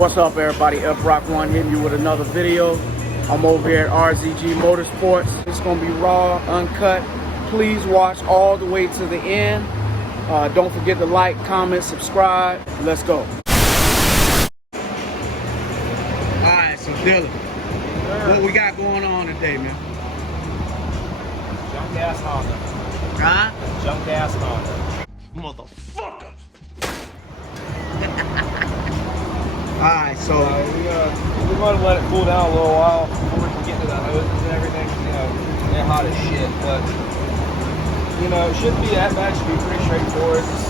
What's up, everybody? F-Rock1 hitting you with another video. I'm over here at RZG Motorsports. It's gonna be raw, uncut. Please watch all the way to the end. Don't forget to like, comment, subscribe. Let's go. Alright, so Dylan, what we got going on today, man? Junk ass Honda. Huh? Junk ass Honda. Motherfucker! Alright, so we want to let it cool down a little while before we can get to the hoses and everything. You know, they're hot as shit, but you know, it shouldn't be that bad. It should be pretty straightforward. Just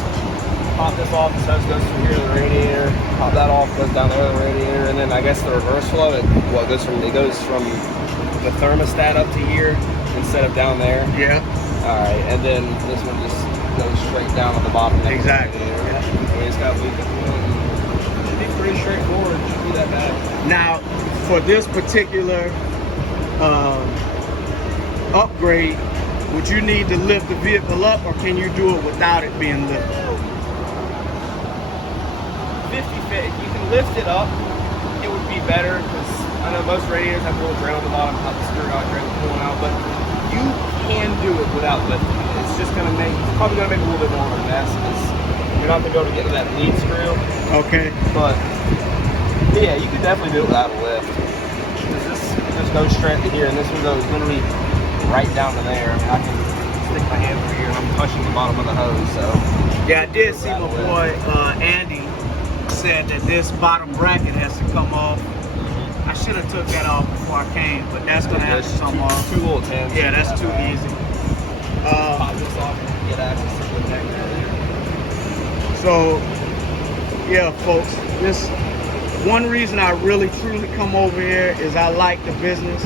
pop this off, the hose goes through here to the radiator. Pop that off, goes down there to the radiator, and then I guess the reverse flow. It goes from the thermostat up to here instead of down there. yeah. All right, and then this one just goes straight down on the bottom. Exactly. Yeah. I mean, it's got leak in it. Pretty straightforward, it shouldn't be that bad. Now, for this particular upgrade, would you need to lift the vehicle up, or can you do it without it being lifted? 50-50. You can lift it up. It would be better because I know most radiators have a little drain on the bottom, how the screw out drain pulling out, but you can do it without lifting it. It's just gonna make, probably gonna make a little bit more of a mess. You're not gonna be able to get to that lead screw. Okay. But yeah, you could definitely do it without a lift. Because this just goes straight to here, and this one goes literally right down to there. I mean, I can stick my hand through here, and I'm touching the bottom of the hose. So yeah, I did see my boy Andy said that this bottom bracket has to come off. I should have took that off before I came, but that's gonna have to come off. Two little tins. Yeah, that's too easy. Pop this off and get access to the neck right there. So, yeah, folks, this one reason I really truly come over here is I like the business.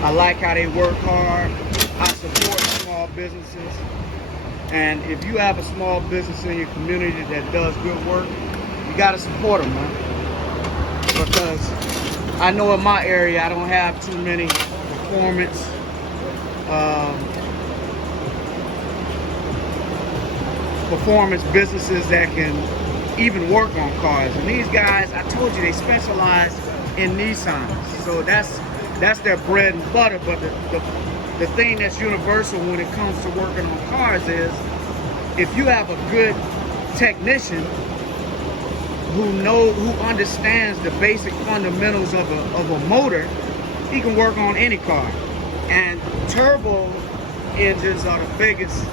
I like how they work hard. I support small businesses. And if you have a small business in your community that does good work, you got to support them, man. Because I know in my area I don't have too many performance businesses that can even work on cars. And these guys, I told you, they specialize in Nissans. So that's their bread and butter. But the thing that's universal when it comes to working on cars is if you have a good technician who understands the basic fundamentals of a motor, he can work on any car. And turbo engines are the biggest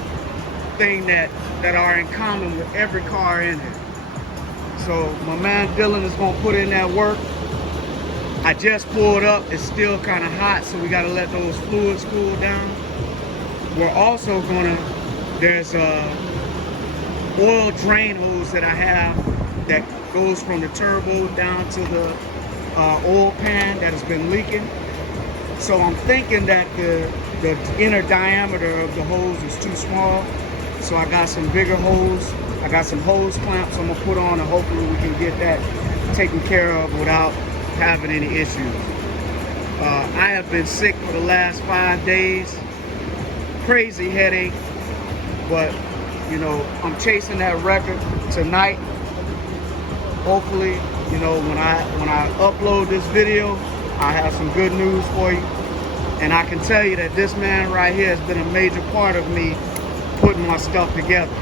thing that are in common with every car in here. So my man Dylan is gonna put in that work. I just pulled up, it's still kind of hot, so we gotta let those fluids cool down. We're also there's a oil drain hose that I have that goes from the turbo down to the oil pan that has been leaking. So I'm thinking that the inner diameter of the hose is too small. So I got some bigger hose. I got some hose clamps I'm gonna put on, and hopefully we can get that taken care of without having any issues. I have been sick for the last 5 days. Crazy headache, but you know, I'm chasing that record tonight. Hopefully, you know, when I upload this video, I have some good news for you. And I can tell you that this man right here has been a major part of me putting my stuff together.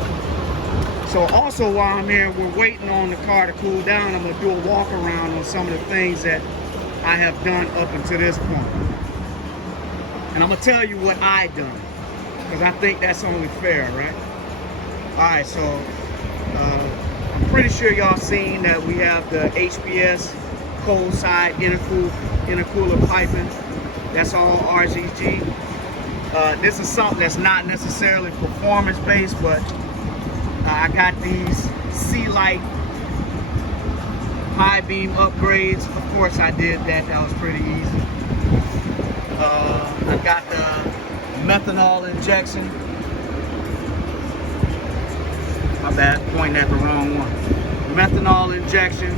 So also while I'm here, we're waiting on the car to cool down. I'm gonna do a walk around on some of the things that I have done up until this point. And I'm gonna tell you what I done, because I think that's only fair, right? All right, so I'm pretty sure y'all seen that we have the HPS cold side intercooler piping. That's all RZG. This is something that's not necessarily performance based, but I got these C-Light high beam upgrades. Of course I did that, that was pretty easy. I got the methanol injection. My bad, pointing at the wrong one. Methanol injection,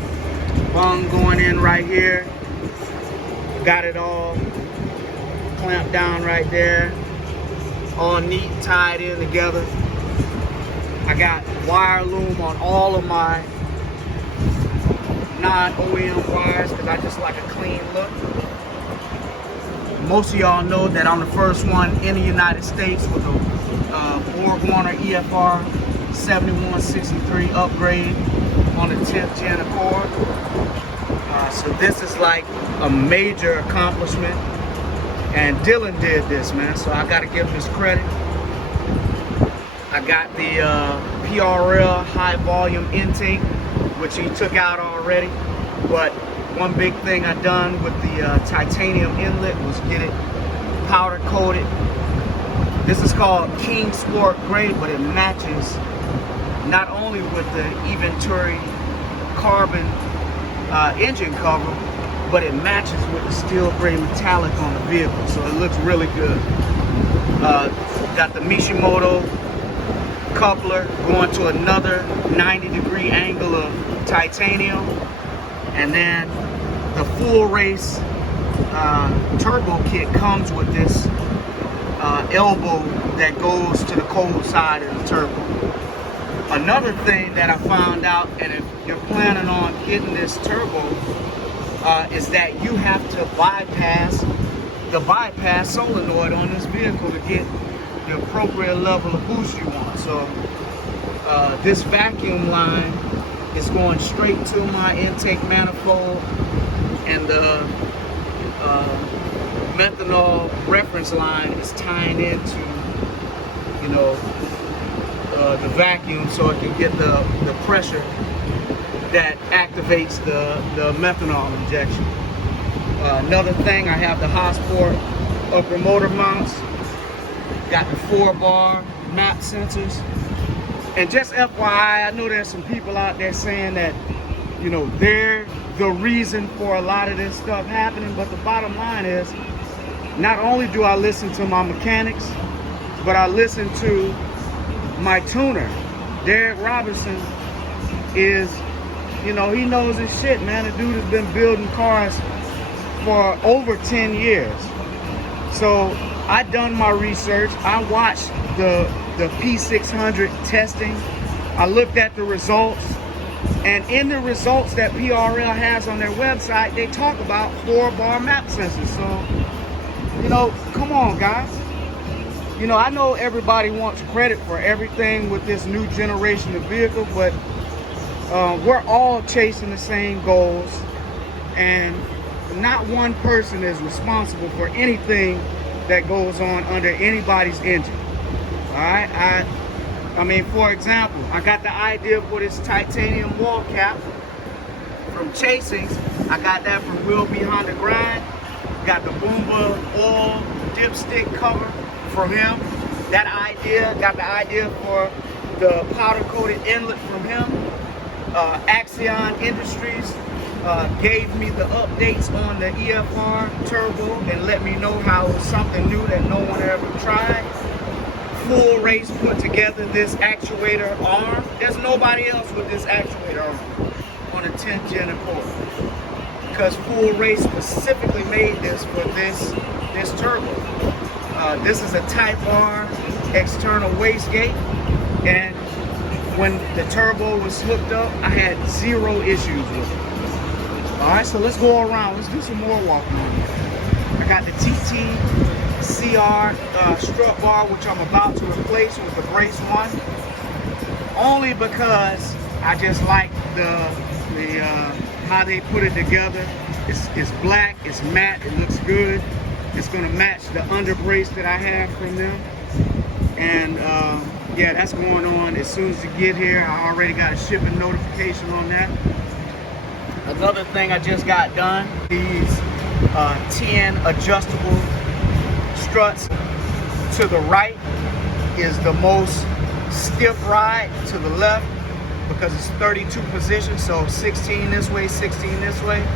bung going in right here. Got it all clamped down right there. All neat, tied in together. I got wire loom on all of my non-OEM wires because I just like a clean look. Most of y'all know that I'm the first one in the United States with a BorgWarner EFR 7163 upgrade on the 10th gen Accord. So this is like a major accomplishment. And Dylan did this, man, so I gotta give him his credit. I got the PRL high volume intake, which he took out already. But one big thing I done with the titanium inlet was get it powder coated. This is called King Sport grade, but it matches not only with the E30 carbon engine cover, but it matches with the steel gray metallic on the vehicle, so it looks really good. Got the Mishimoto coupler going to another 90-degree angle of titanium, and then the FULLRACE turbo kit comes with this elbow that goes to the cold side of the turbo. Another thing that I found out, and if you're planning on getting this turbo, is that you have to bypass the bypass solenoid on this vehicle to get the appropriate level of boost you want. So this vacuum line is going straight to my intake manifold, and the methanol reference line is tying into, you know, the vacuum so it can get the pressure that activates the methanol injection. Another thing, I have the Hasport upper motor mounts, got the 4-bar map sensors. And just FYI, I know there's some people out there saying that, you know, they're the reason for a lot of this stuff happening, but the bottom line is, not only do I listen to my mechanics, but I listen to my tuner. Derek Robinson is, you know, he knows his shit, man. The dude has been building cars for over 10 years. So I done my research. I watched the P600 testing. I looked at the results. And in the results that PRL has on their website, they talk about 4-bar map sensors. So, you know, come on, guys. You know, I know everybody wants credit for everything with this new generation of vehicle, but we're all chasing the same goals, and not one person is responsible for anything that goes on under anybody's engine. All right, I mean, for example, I got the idea for this titanium wall cap from Chasings. I got that from Will Behind the Grind. Got the Boomba oil dipstick cover from him. That idea, got the idea for the powder coated inlet from him. Axion Industries gave me the updates on the EFR turbo and let me know how it was something new that no one ever tried. FULLRACE put together this actuator arm. There's nobody else with this actuator arm on a 10th gen Accord, because FULLRACE specifically made this for this turbo. This is a Type R external wastegate, and when the turbo was hooked up, I had 0 issues with it. Alright, so let's go around. Let's do some more walking on here. I got the TT-CR strut bar, which I'm about to replace with the brace one. Only because I just like the how they put it together. It's black, it's matte, it looks good. It's gonna match the under brace that I have from them. And yeah, that's going on as soon as you get here. I already got a shipping notification on that. Another thing I just got done, these Tein adjustable struts. To the right is the most stiff ride, to the left, because it's 32 positions, so 16 this way, 16 this way.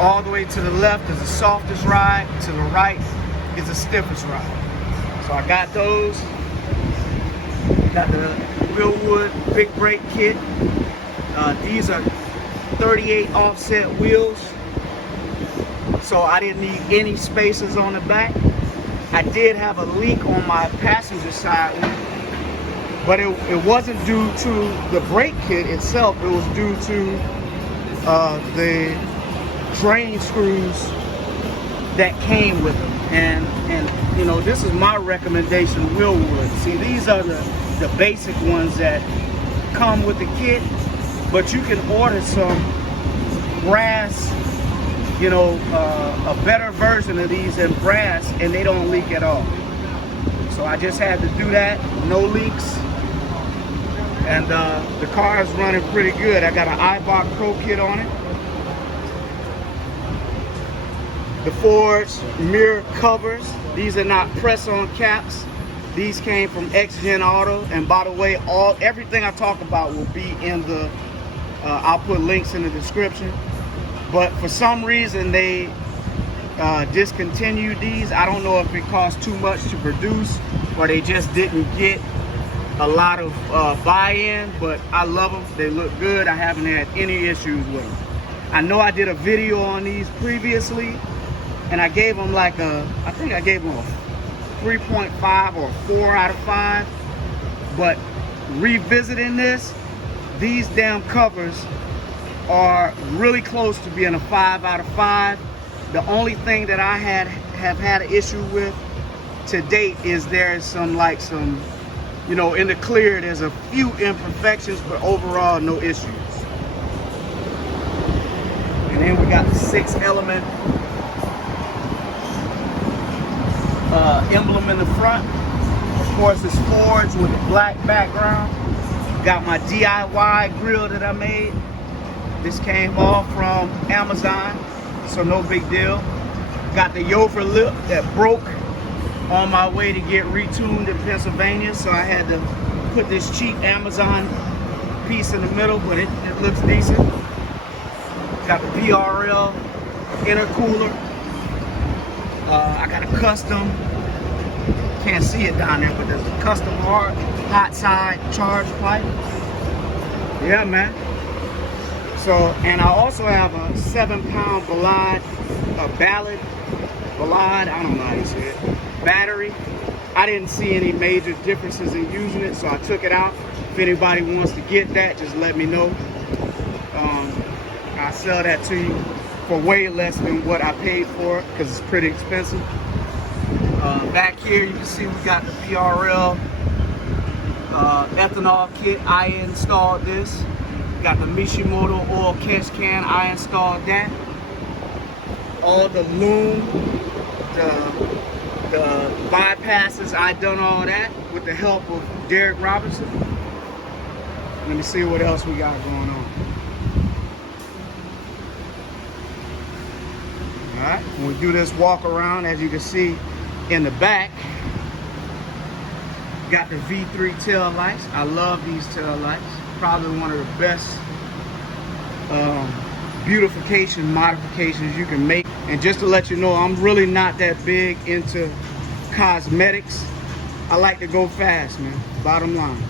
All the way to the left is the softest ride, to the right is the stiffest ride. So I got those. Got the Wheelwood big brake kit. These are 38 offset wheels, so I didn't need any spacers on the back. I did have a leak on my passenger side one, but it wasn't due to the brake kit itself. It was due to the drain screws that came with them. And you know, this is my recommendation, Willwood. See, these are the basic ones that come with the kit, but you can order some brass, you know, a better version of these in brass, and they don't leak at all. So I just had to do that, no leaks. And the car is running pretty good. I got an Eibach Pro-Kit on it. The forged mirror covers, these are not press-on caps. These came from XGen Auto. And by the way, everything I talk about will be in the, I'll put links in the description. But for some reason they discontinued these. I don't know if it cost too much to produce or they just didn't get a lot of buy-in, but I love them. They look good. I haven't had any issues with them. I know I did a video on these previously, and I gave them like I think I gave them a 3.5 or 4 out of 5. But revisiting this, these damn covers are really close to being a 5 out of 5. The only thing that I have had an issue with to date is there's some, you know, in the clear, there's a few imperfections, but overall, no issues. And then we got the 6-element emblem in the front. Of course, it's forged with a black background. Got my DIY grill that I made. This came off from Amazon, so no big deal. Got the Yofer lip that broke on my way to get retuned in Pennsylvania, so I had to put this cheap Amazon piece in the middle, but it looks decent. Got the VRL intercooler. I got a custom, can't see it down there, but there's a custom hot side charge pipe. Yeah, man. So, and I also have a 7-pound Ballad, I don't know how you say it, battery. I didn't see any major differences in using it, so I took it out. If anybody wants to get that, just let me know. I'll sell that to you for way less than what I paid for it, because it's pretty expensive. Back here you can see we got the VRL ethanol kit. I installed this. Got the Mishimoto Oil Catch Can. I installed that. All the loom, the bypasses, I done all that with the help of Derek Robinson. Let me see what else we got going on. All right, when we do this walk around, as you can see in the back, got the V3 tail lights. I love these tail lights. Probably one of the best beautification modifications you can make. And just to let you know, I'm really not that big into cosmetics. I like to go fast, man, bottom line.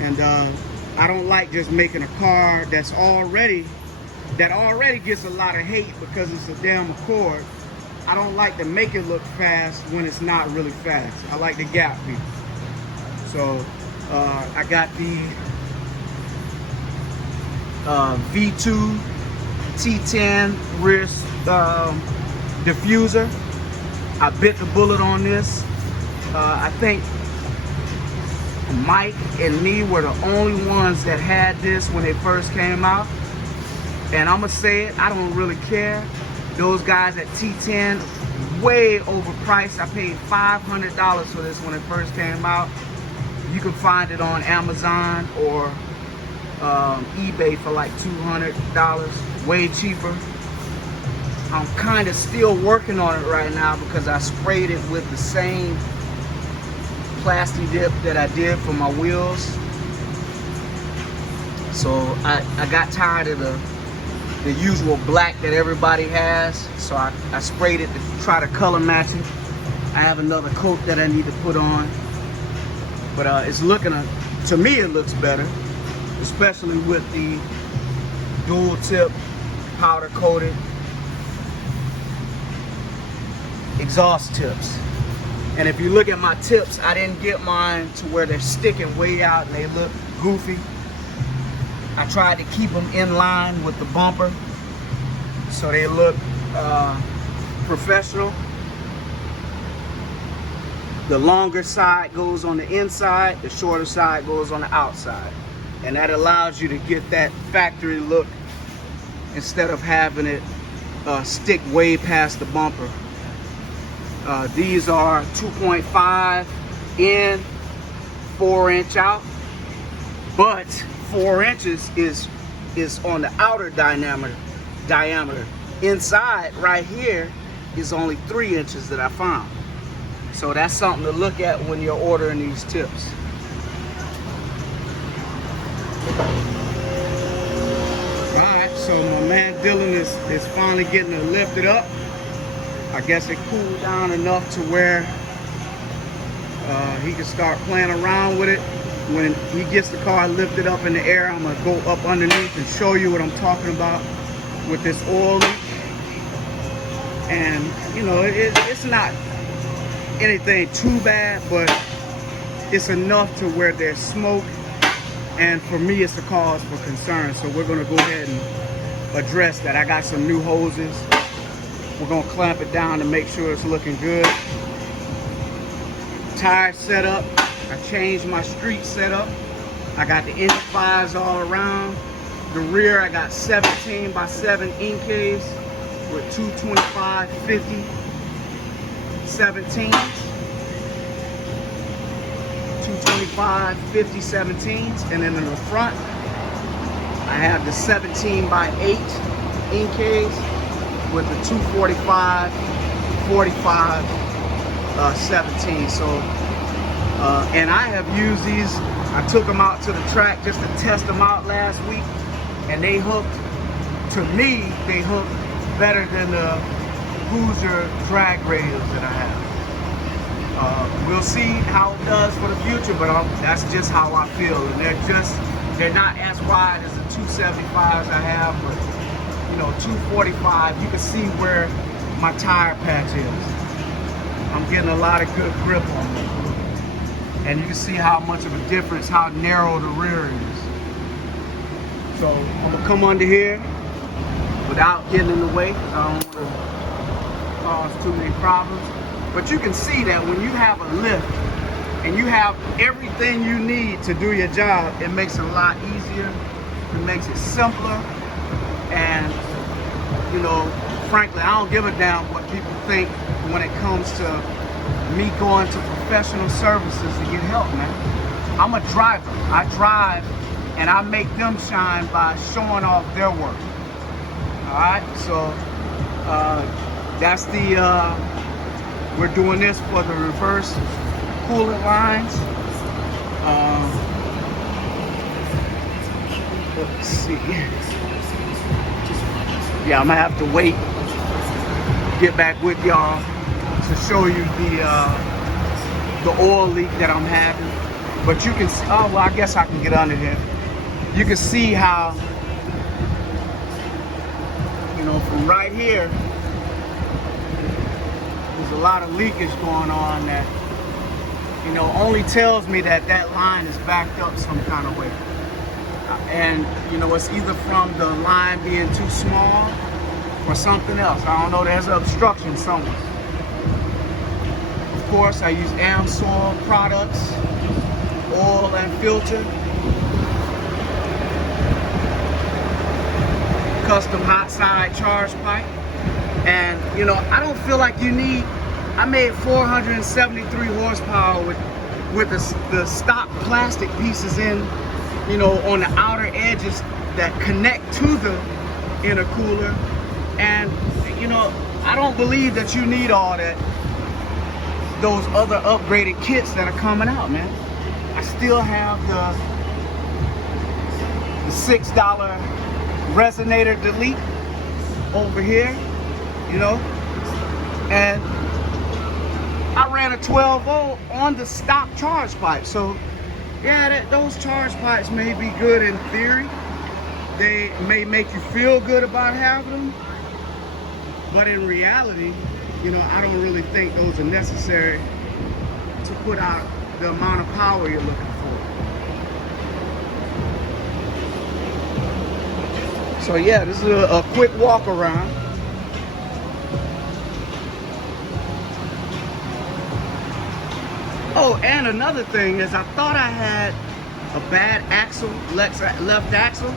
And I don't like just making a car that already gets a lot of hate because it's a damn Accord. I don't like to make it look fast when it's not really fast. I like to gap people. So I got the V2 T10 rear diffuser. I bit the bullet on this. I think Mike and me were the only ones that had this when it first came out. And I'm gonna say it, I don't really care. Those guys at T10, way overpriced. I paid $500 for this when it first came out. You can find it on Amazon or eBay for like $200, way cheaper. I'm kind of still working on it right now because I sprayed it with the same plastic dip that I did for my wheels. So I got tired of the usual black that everybody has, so I sprayed it to try to color match it. I have another coat that I need to put on, but it's looking, to me it looks better, especially with the dual tip powder coated exhaust tips. And if you look at my tips, I didn't get mine to where they're sticking way out and they look goofy. I tried to keep them in line with the bumper so they look professional. The longer side goes on the inside, the shorter side goes on the outside. And that allows you to get that factory look instead of having it stick way past the bumper. These are 2.5 in, 4-inch out, but 4 inches is on the outer diameter. Inside right here is only 3 inches that I found. So that's something to look at when you're ordering these tips. Alright, so my man Dylan is finally getting it lifted up. I guess it cooled down enough to where he can start playing around with it. When he gets the car lifted up in the air, I'm gonna go up underneath and show you what I'm talking about with this oil leak. And you know, it's not anything too bad, but it's enough to where there's smoke, and for me it's a cause for concern. So we're gonna go ahead and address that. I got some new hoses. We're gonna clamp it down to make sure it's looking good. Tire setup, I changed my street setup. I got the inch 5s all around. The rear, I got 17 by 7 NKs with 225 50 17s. 225 50 17s. And then in the front, I have the 17 by 8 NKs with the 245 45 17. So and I have used these. I took them out to the track just to test them out last week, and they hooked, to me, they hooked better than the Hoosier drag radios that I have. We'll see how it does for the future, but that's just how I feel. And they're not as wide as the 275s I have, but you know, 245, you can see where my tire patch is. I'm getting a lot of good grip on them. And you can see how much of a difference, how narrow the rear is. So I'm gonna come under here without getting in the way, because I don't want to cause too many problems. But you can see that when you have a lift and you have everything you need to do your job, it makes it a lot easier. It makes it simpler. And you know, frankly, I don't give a damn what people think when it comes to me going to professional services to get help, man. I'm a driver. I drive and I make them shine by showing off their work. All right, so that's the, we're doing this for the reverse coolant lines. Let's see. Yeah, I'm gonna have to wait, get back with y'all to show you the oil leak that I'm having. But you can see, oh well, I guess I can get under here. You can see how, you know, from right here, there's a lot of leakage going on that, you know, only tells me that that line is backed up some kind of way. And you know, it's either from the line being too small or something else. I don't know, there's an obstruction somewhere. Of course, I use AMSOIL products, oil and filter, custom hot side charge pipe. And you know, I don't feel like you need, I made 473 horsepower with the stock plastic pieces in, you know, on the outer edges that connect to the intercooler. And you know, I don't believe that you need all that, those other upgraded kits that are coming out, man. I still have the $6 resonator delete over here, you know, and I ran a 12 volt on the stock charge pipe. So yeah, those charge pipes may be good in theory. They may make you feel good about having them, but in reality, you know, I don't really think those are necessary to put out the amount of power you're looking for. So yeah, this is a quick walk around. Oh, and another thing is I thought I had a bad axle, left axle,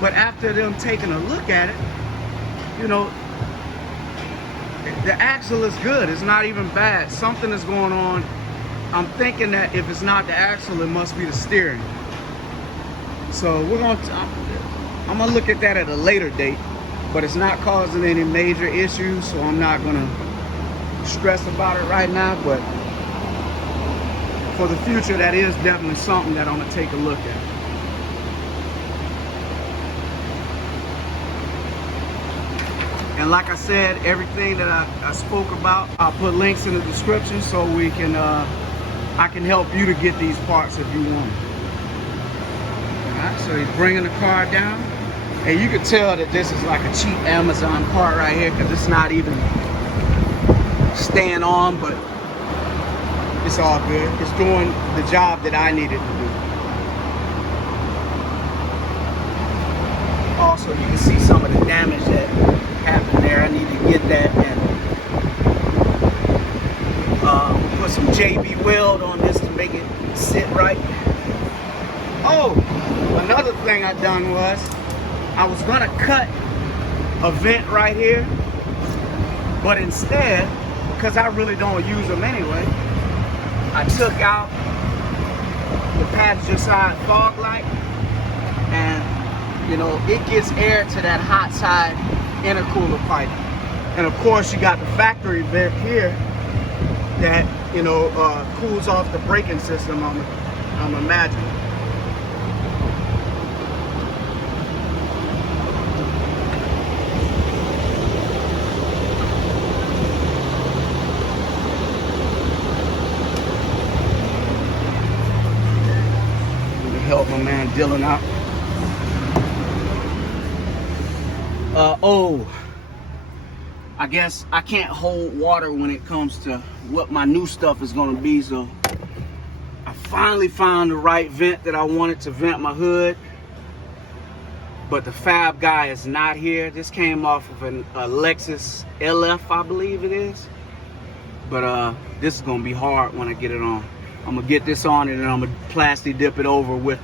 but after them taking a look at it, you know, the axle is good. It's not even bad. Something is going on. I'm thinking that if it's not the axle, it must be the steering. So I'm gonna look at that at a later date, but it's not causing any major issues, so I'm not gonna stress about it right now. But for the future, that is definitely something that I'm gonna take a look at. And like I said, everything that I spoke about, I'll put links in the description so we can I can help you to get these parts if you want. Alright, so he's bringing the car down. And you can tell that this is like a cheap Amazon part right here, because it's not even staying on, but it's all good. It's doing the job that I needed to do. Also, you can see some of the damage that happened there. I need to get that and put some JB weld on this to make it sit right. Oh, another thing I done was I was gonna cut a vent right here, but instead, because I really don't use them anyway, I took out the passenger side fog light, and you know, it gets air to that hot side intercooler pipe. And of course, you got the factory vent here that, you know, cools off the braking system, I'm imagining. Help my man Dylan out. Oh, I guess I can't hold water when it comes to what my new stuff is going to be, so I finally found the right vent that I wanted to vent my hood, but the fab guy is not here. This came off of a Lexus LF, I believe it is, but this is going to be hard when I get it on. I'm gonna get this on and then I'm gonna plastic dip it over with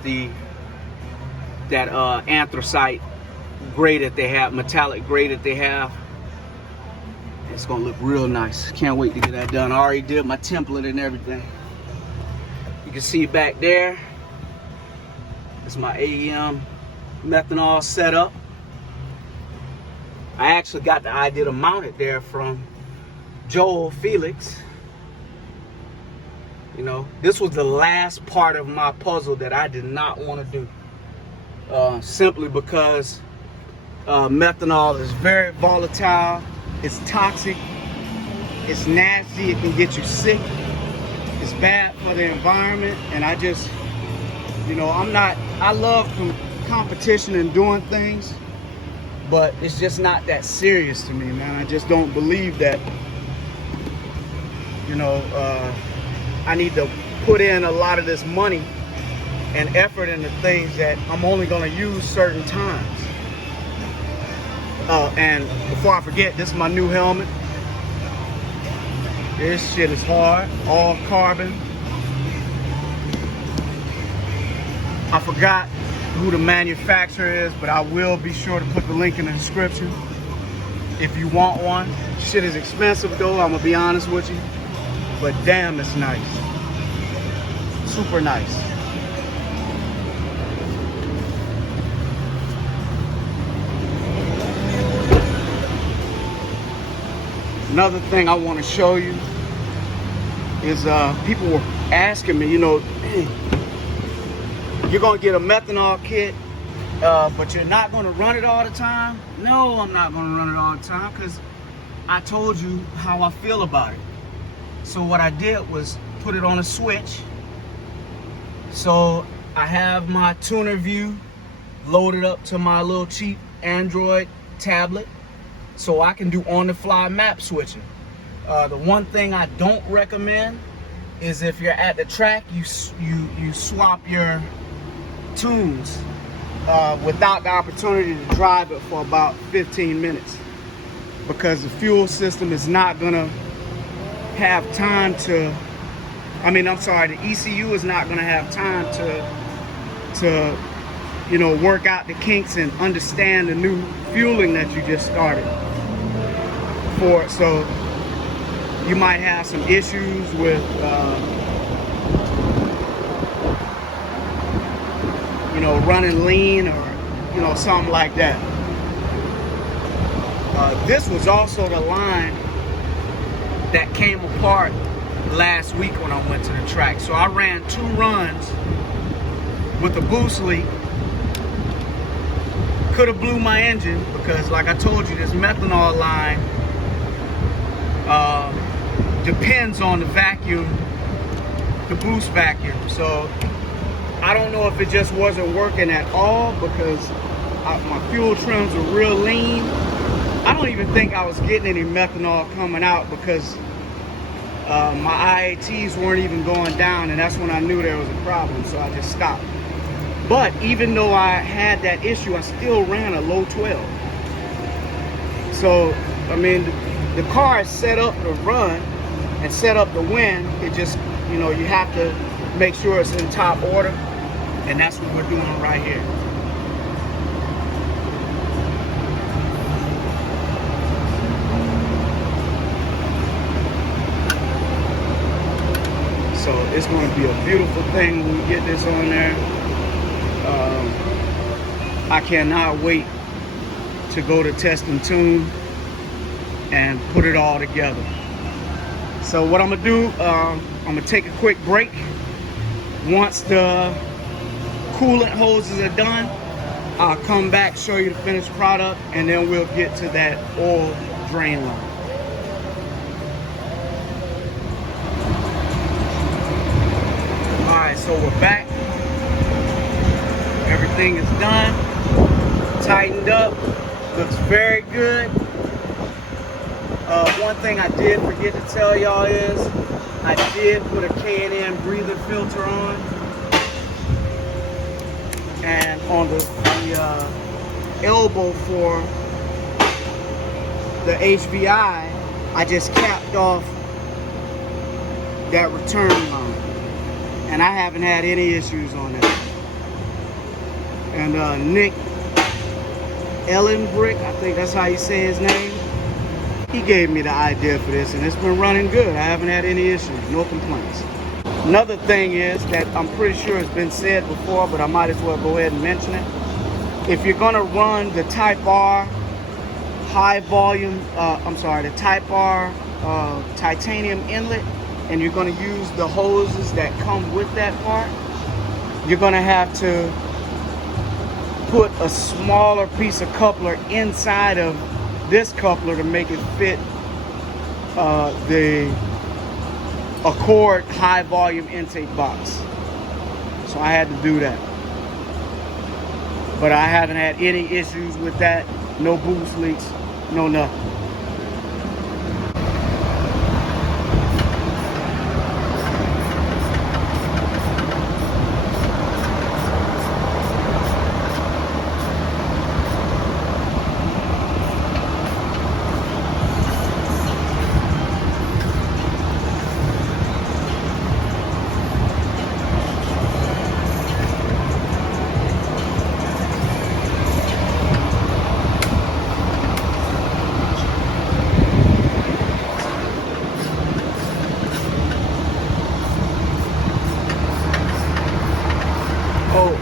that anthracite gray that they have, metallic gray that they have. It's gonna look real nice. Can't wait to get that done. I already did my template and everything. You can see back there, it's my AEM Methanol setup. I actually got the idea to mount it there from Joel Felix. You know, this was the last part of my puzzle that I did not want to do. Simply because methanol is very volatile, it's toxic, it's nasty, it can get you sick, it's bad for the environment, and I just, you know, I love competition and doing things, but it's just not that serious to me, man. I just don't believe that, you know, I need to put in a lot of this money and effort into things that I'm only going to use certain times. And before I forget, this is my new helmet. This shit is hard, all carbon. I forgot who the manufacturer is, but I will be sure to put the link in the description if you want one. Shit is expensive though, I'm gonna be honest with you. But damn, it's nice. Super nice. Another thing I want to show you is people were asking me, you know, hey, you're going to get a methanol kit, but you're not going to run it all the time? No, I'm not going to run it all the time because I told you how I feel about it. So what I did was put it on a switch. So I have my tuner view loaded up to my little cheap Android tablet, so I can do on-the-fly map switching. The one thing I don't recommend is if you're at the track, you swap your tunes without the opportunity to drive it for about 15 minutes because the fuel system is not gonna have time to, the ECU is not gonna have time to work out the kinks and understand the new fueling that you just started for it. So you might have some issues with running lean or something like that. This was also the line that came apart last week when I went to the track. So I ran 2 runs with the boost leak. Could have blew my engine because, like I told you, this methanol line depends on the vacuum, the boost vacuum. So I don't know if it just wasn't working at all because my fuel trims were real lean. I don't even think I was getting any methanol coming out because my IATs weren't even going down, and that's when I knew there was a problem, so I just stopped. But even though I had that issue, I still ran a low 12. So, the car is set up to run and set up to win. It just, you have to make sure it's in top order, and that's what we're doing right here. So it's going to be a beautiful thing when we get this on there. I cannot wait to go to test and tune and put it all together. So what I'm gonna do, I'm gonna take a quick break. Once the coolant hoses are done, I'll come back, show you the finished product, and then we'll get to that oil drain line. All right, so we're back. Everything is done, tightened up, looks very good. One thing I did forget to tell y'all is I did put a K&N breather filter on, and on the elbow for the HVI, I just capped off that return line, and I haven't had any issues on that. And Nick Ellenbrick, I think that's how you say his name, he gave me the idea for this, and it's been running good. I haven't had any issues, no complaints. Another thing is that I'm pretty sure it's been said before, but I might as well go ahead and mention it. If you're gonna run the Type R high volume, the Type R titanium inlet, and you're gonna use the hoses that come with that part, you're gonna have to put a smaller piece of coupler inside of this coupler to make it fit the Accord high volume intake box. So I had to do that. But I haven't had any issues with that. No boost leaks, no nothing.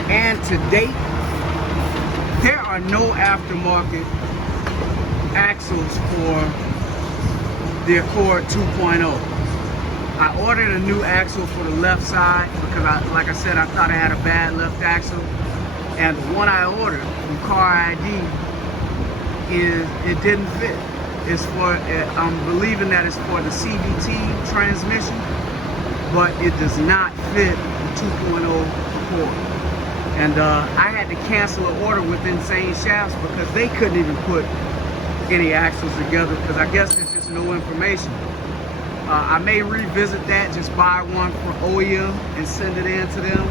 And to date, there are no aftermarket axles for the Accord 2.0. I ordered a new axle for the left side because, like I said, I thought I had a bad left axle. And the one I ordered from Car ID, it didn't fit. It's for, I'm believing that it's for the CVT transmission, but it does not fit the 2.0 Accord. And I had to cancel an order with Insane Shafts because they couldn't even put any axles together because I guess there's just no information. I may revisit that, just buy one from OEM and send it in to them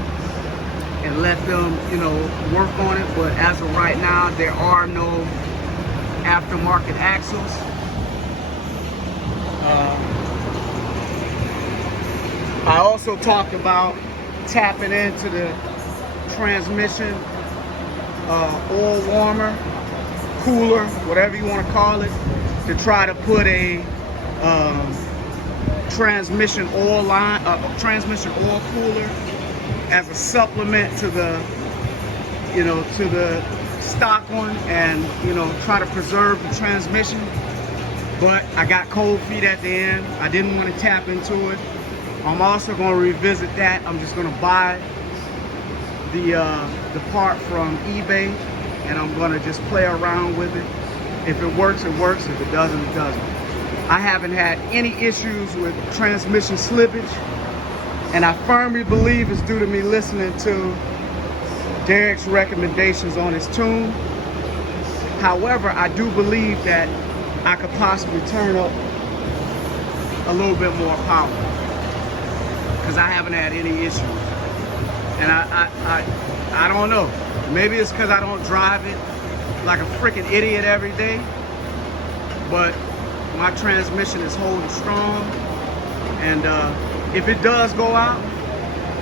and let them, you know, work on it. But as of right now, there are no aftermarket axles. I also talked about tapping into the transmission oil warmer, cooler, whatever you want to call it, to try to put a transmission oil line, transmission oil cooler as a supplement to the, you know, to the stock one, and you know, try to preserve the transmission. But I got cold feet at the end. I didn't want to tap into it. I'm also going to revisit that. I'm just going to buy the part from eBay, and I'm going to just play around with it. If it works, it works. If it doesn't, it doesn't. I haven't had any issues with transmission slippage, and I firmly believe it's due to me listening to Derek's recommendations on his tune. However, I do believe that I could possibly turn up a little bit more power, because I haven't had any issues. And I don't know. Maybe it's because I don't drive it like a freaking idiot every day, but my transmission is holding strong. And if it does go out,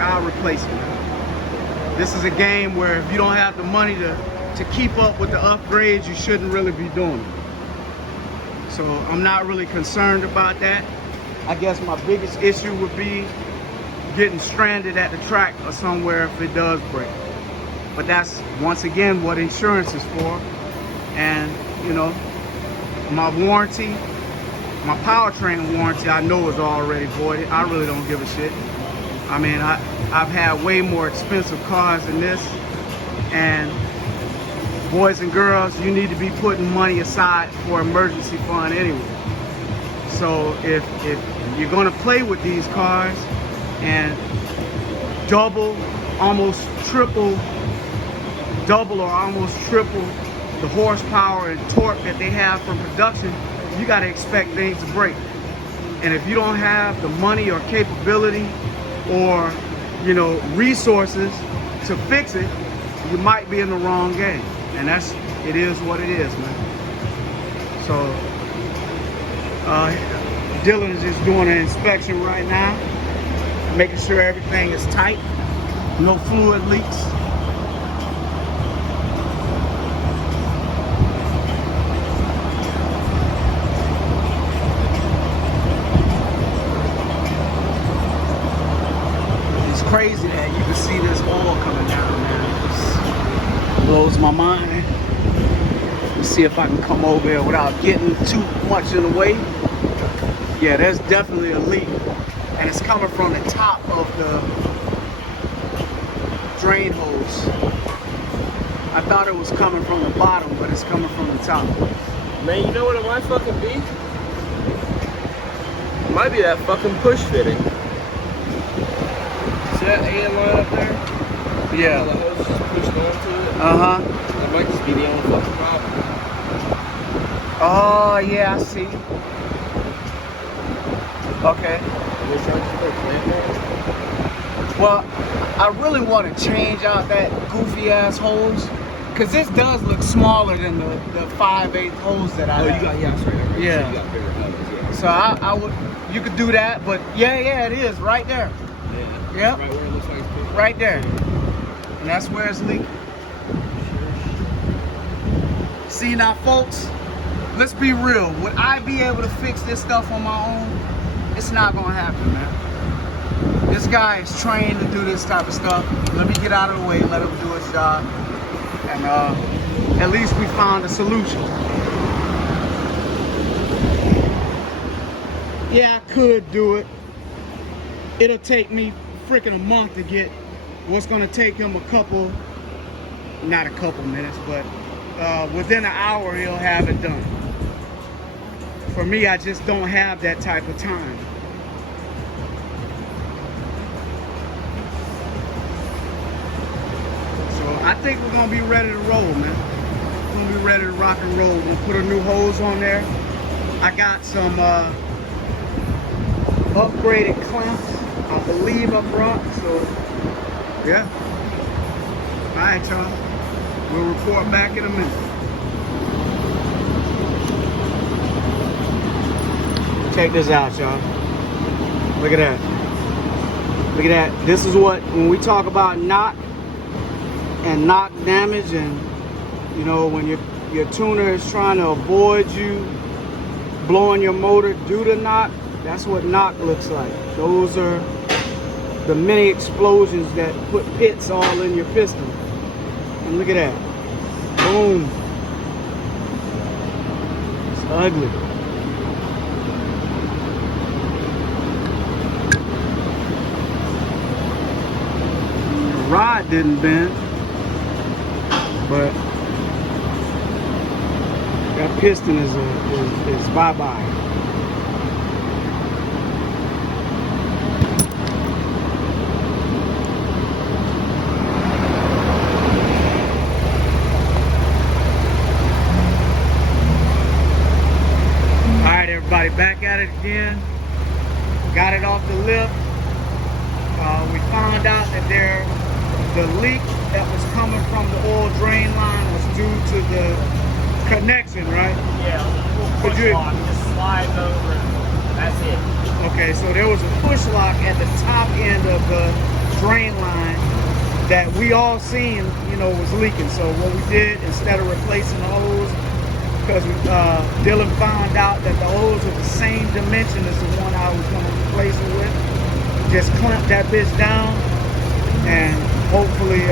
I'll replace it. This is a game where if you don't have the money to keep up with the upgrades, you shouldn't really be doing it. So I'm not really concerned about that. I guess my biggest issue would be getting stranded at the track or somewhere if it does break. But that's, once again, what insurance is for. And, you know, my warranty, my powertrain warranty, I know is already voided. I really don't give a shit. I mean, I've had way more expensive cars than this. And boys and girls, you need to be putting money aside for emergency fund anyway. So if you're gonna play with these cars and double, almost triple, double or almost triple the horsepower and torque that they have from production, you gotta expect things to break. And if you don't have the money or capability or, you know, resources to fix it, you might be in the wrong game. And it is what it is, man. So Dylan is just doing an inspection right now, making sure everything is tight, no fluid leaks. It's crazy that you can see this oil coming down, man. It blows my mind. Let's see if I can come over here without getting too much in the way. Yeah, there's definitely a leak, and it's coming from the top of the drain hose. I thought it was coming from the bottom, but it's coming from the top. Man, you know what it might fucking be? It might be that fucking push fitting. See that AEM line up there? Yeah. How the hose is just pushed onto it? Uh-huh. That might just be the only fucking problem. Oh, yeah, I see. Okay. Well, I really want to change out that goofy ass hose, because this does look smaller than the 5/8 hose that I have. You got, yeah, that's right. Yeah. So you got bigger hose, yeah. So I would, you could do that, but yeah, it is right there. Yeah. Yep. Right where it looks like it's pushed. Right there. And that's where it's leaking. See now, folks, let's be real. Would I be able to fix this stuff on my own? It's not gonna happen, man. This guy is trained to do this type of stuff. Let me get out of the way, let him do his job. And at least we found a solution. Yeah, I could do it. It'll take me freaking a month to get what's gonna take him not a couple minutes, but within an hour he'll have it done. For me, I just don't have that type of time. So I think we're gonna be ready to roll, man. We're gonna be ready to rock and roll. We'll put a new hose on there. I got some upgraded clamps, I believe I brought, so yeah. All right, y'all. We'll report back in a minute. Check this out, y'all. Look at that. Look at that. This is what, when we talk about knock and knock damage, and you know, when your tuner is trying to avoid you blowing your motor due to knock, that's what knock looks like. Those are the many explosions that put pits all in your piston. And look at that. Boom. It's ugly. The rod didn't bend, but that piston is bye-bye. Everybody, back at it again. Got it off the lift. We found out that the leak that was coming from the oil drain line was due to the connection, right? Yeah, a little push lock, just slide over, that's it. Okay, so there was a push lock at the top end of the drain line that we all seen, you know, was leaking. So what we did, instead of replacing the hose, because Dylan found out that the hose are the same dimension as the one I was going to replace it with. Just clamp that bitch down, and hopefully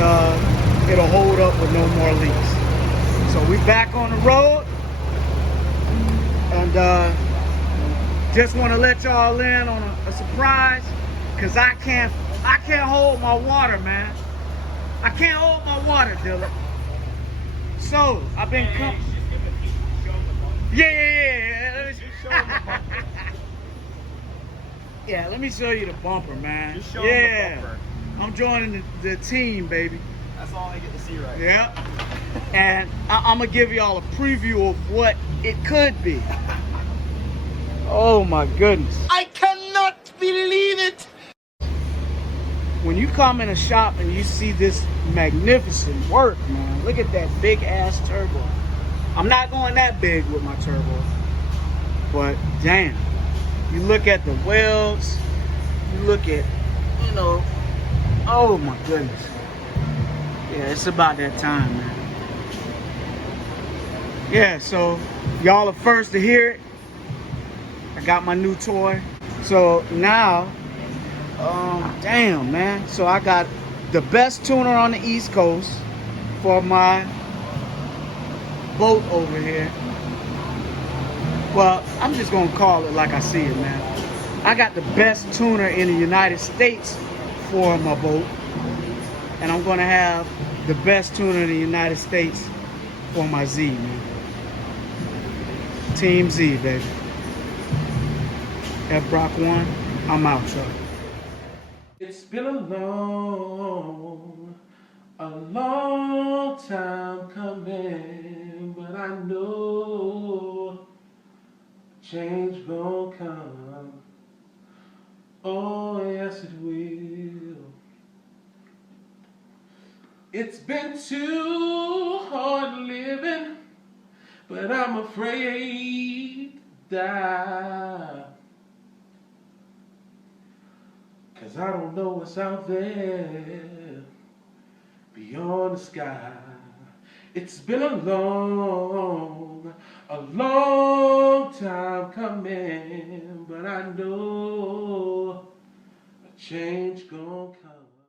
it'll hold up with no more leaks. So we back on the road, and just want to let y'all in on a surprise, because I can't hold my water, man. I can't hold my water, Dylan. So I've been Yeah. Yeah, let me show you the bumper, man. Just show them the bumper. I'm joining the team, baby. That's all I get to see right now. Yeah. And I'm going to give y'all a preview of what it could be. Oh, my goodness. I cannot believe it! When you come in a shop and you see this magnificent work, man, look at that big-ass turbo. I'm not going that big with my turbo, but damn, you look at the welds, you look at, you know, oh my goodness. Yeah, it's about that time, man. Yeah, so y'all are first to hear it. I got my new toy. So now, damn, man. So I got the best tuner on the East Coast for my boat over here. Well, I'm just gonna call it like I see it, man. I got the best tuner in the United States for my boat, and I'm gonna have the best tuner in the United States for my Z, man. Team Z, baby. Eibach 1, I'm out, y'all. It's been a long time coming, but I know change gon' come. Oh, yes it will. It's been too hard living, but I'm afraid to die. 'Cause I don't know what's out there beyond the sky. It's been a long time coming, but I know a change gon' come.